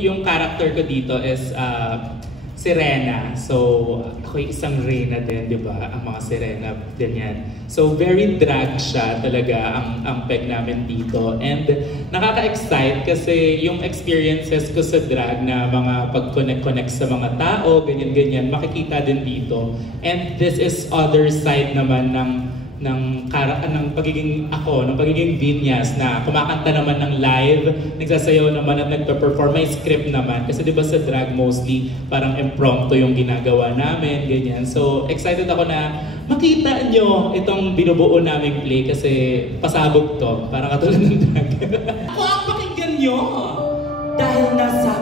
Yung character ko dito is si Rena. So, ako isang Reyna din, di ba? Ang mga sirena, ganyan. So, very drag siya talaga ang peg namin dito. And nakaka-excite kasi yung experiences ko sa drag na mga pag-connect sa mga tao, ganyan-ganyan, makikita din dito. And this is other side naman ng pagiging ako, ng pagiging Vinyas na kumakanta naman ng live, nagsasayaw naman at nagpe-perform, may script naman. Kasi di ba sa drag mostly parang impromptu yung ginagawa namin, ganyan. So excited ako na makita nyo itong binubuo naming play kasi pasabog to, parang katulad ng drag. Ako ang pakinggan nyo dahil nasa